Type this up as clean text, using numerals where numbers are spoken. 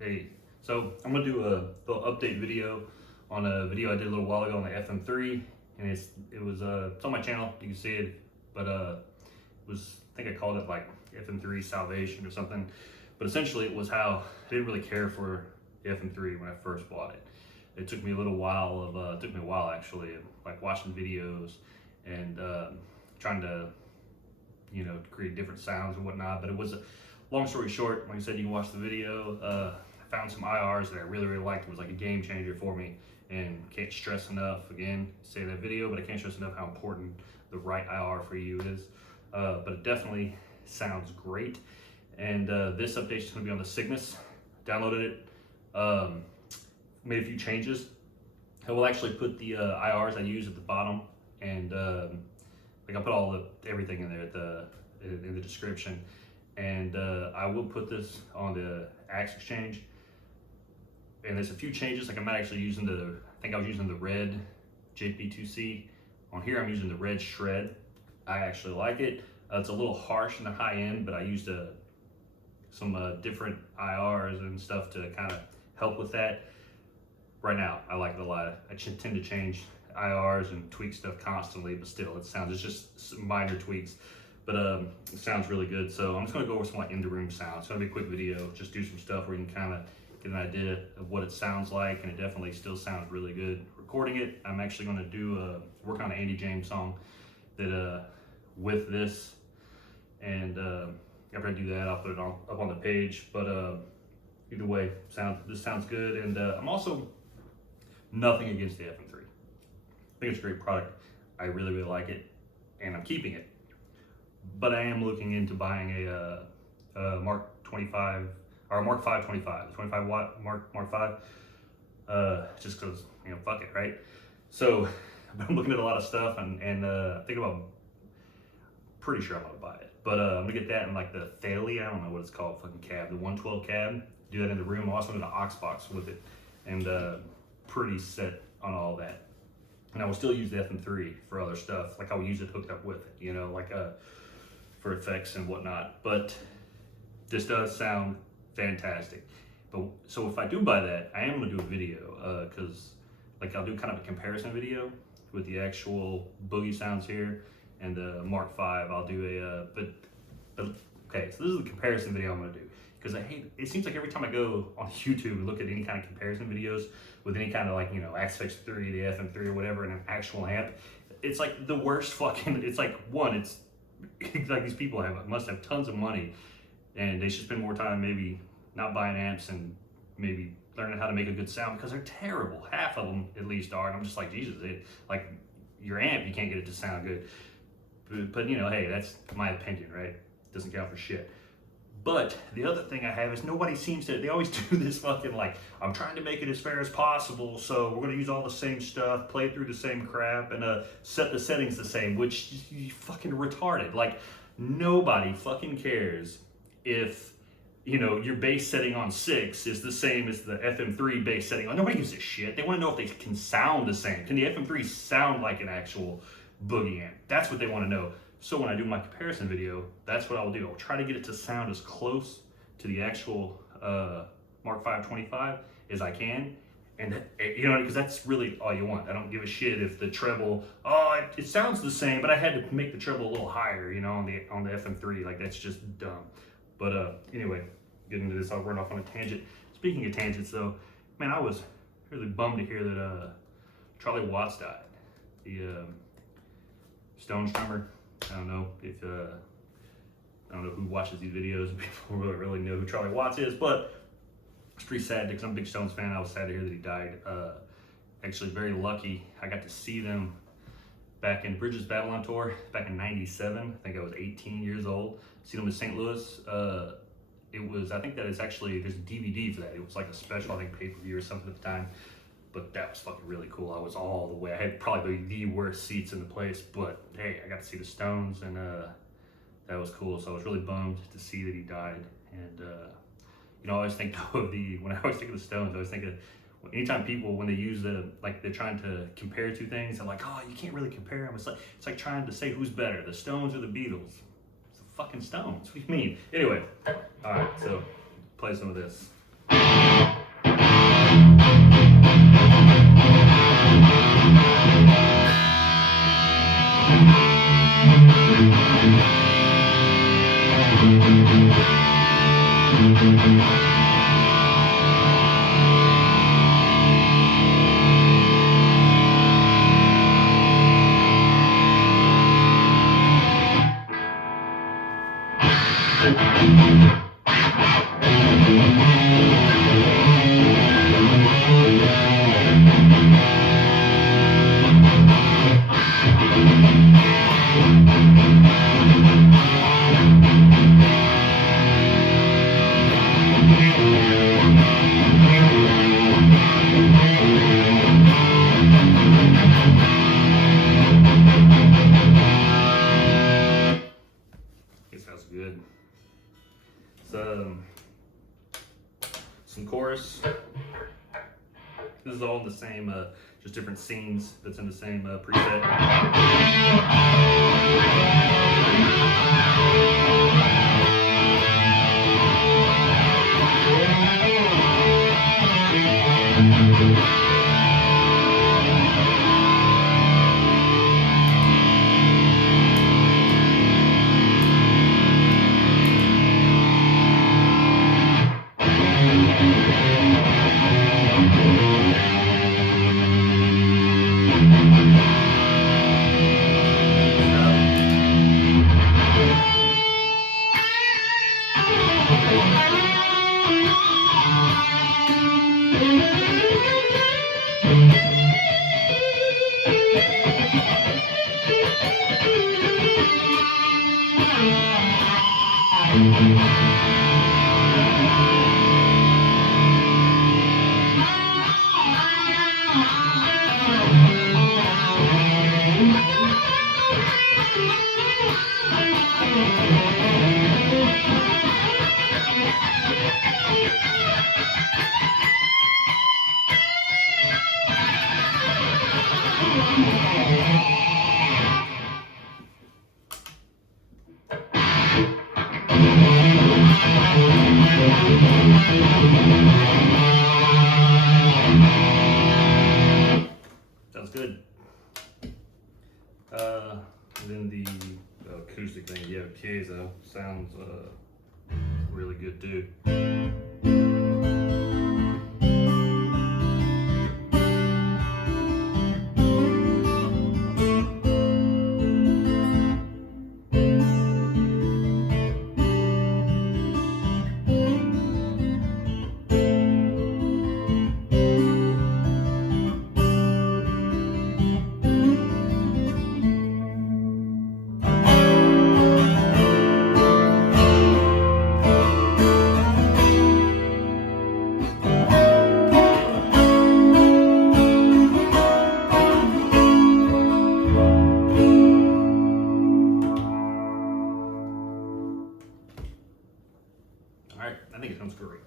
Hey, so I'm gonna do a little update video on a video I did a little while ago on the FM3, and it's on my channel. You can see it, but I think I called it like FM3 Salvation or something. But essentially, it was how I didn't really care for the FM3 when I first bought it. It took me a while actually, of like watching videos and trying to create different sounds and whatnot. But it was long story short. Like I said, you can watch the video. I found some IRs that I really liked. It was like a game changer for me, and can't stress enough, again, say that video, but I can't stress enough how important the right IR for you is. But it definitely sounds great. And this update is going to be on the Cygnus. Downloaded it, made a few changes. I will actually put the IRs I use at the bottom, and like I'll put everything in there in the description. And I will put this on the Axe Exchange. And there's a few changes. Like I'm not actually using I think I was using the red JP2C. On here I'm using the red shred. I actually like it. It's a little harsh in the high end, but I used some different IRs and stuff to kind of help with that. Right now, I like it a lot. I tend to change IRs and tweak stuff constantly, but still, it's just some minor tweaks. But it sounds really good. So I'm just gonna go over some like in the room sounds. It's gonna be a quick video, just do some stuff where you can kind of get an idea of what it sounds like, and it definitely still sounds really good. Recording it, I'm actually gonna do work on an Andy James song that with this, and after I do that, I'll put it up on the page. But either way, this sounds good, and I'm also nothing against the FM3. I think it's a great product. I really like it, and I'm keeping it. But I am looking into buying a Mark 25 or a Mark 5 25, 25 watt Mark 5, just because fuck it, right? So I'm looking at a lot of stuff, and thinking about. Pretty sure I'm gonna buy it, but I'm gonna get that in like the Thaley, I don't know what it's called, fucking cab, the 112 cab. Do that in the room. I'm also in the aux box with it, and pretty set on all that. And I will still use the FM3 for other stuff, like I will use it hooked up with it, like for effects and whatnot. But this does sound fantastic. But so if I do buy that, I am gonna do a video, because like I'll do kind of a comparison video with the actual boogie sounds here and the Mark 5. I'll do but okay, so this is the comparison video I'm gonna do, because it seems like every time I go on YouTube and look at any kind of comparison videos with any kind of like, Aspect 3, the FM3 or whatever, and an actual amp, it's like the worst fucking, it's like it's like these people must have tons of money, and they should spend more time maybe not buying amps and maybe learning how to make a good sound, because they're terrible. Half of them at least are, and I'm just like, Jesus, like your amp, you can't get it to sound good. But hey, that's my opinion, right? Doesn't count for shit. But the other thing I have is they always do this fucking like, I'm trying to make it as fair as possible, so we're gonna use all the same stuff, play through the same crap, and set the settings the same, which you fucking retarded. Like, nobody fucking cares if your bass setting on 6 is the same as the FM3 bass setting on. Nobody gives a shit. They want to know if they can sound the same. Can the FM3 sound like an actual boogie amp? That's what they want to know. So when I do my comparison video, that's what I'll do. I'll try to get it to sound as close to the actual Mark 5 25 as I can. And because that's really all you want. I don't give a shit if the treble, it sounds the same, but I had to make the treble a little higher, on the FM3. Like, that's just dumb. But anyway, getting into this, I'll run off on a tangent. Speaking of tangents, though, man, I was really bummed to hear that Charlie Watts died. The Stones drummer. I don't know who watches these videos. People really know who Charlie Watts is, but it's pretty sad because I'm a big Stones fan. I was sad to hear that he died. Actually, very lucky. I got to see them back in Bridges Babylon tour back in '97. I think I was 18 years old. See them in St. Louis. I think that is actually, there's a DVD for that. It was like a special, I think, pay-per-view or something at the time. But that was fucking really cool. I was all the way. I had probably the worst seats in the place, but hey, I got to see the Stones, and that was cool. So I was really bummed to see that he died. And I always think when I always think of the Stones, I always think of anytime people, when they use they're trying to compare two things, they're like, oh, you can't really compare them. It's like trying to say who's better, the Stones or the Beatles. It's the fucking Stones. What do you mean? Anyway, all right. So play some of this. It sounds good. Some chorus. This is all in the same, just different scenes that's in the same preset. Sounds good. And then the acoustic thing, yeah, piezo sounds really good too. Alright, I think it sounds great.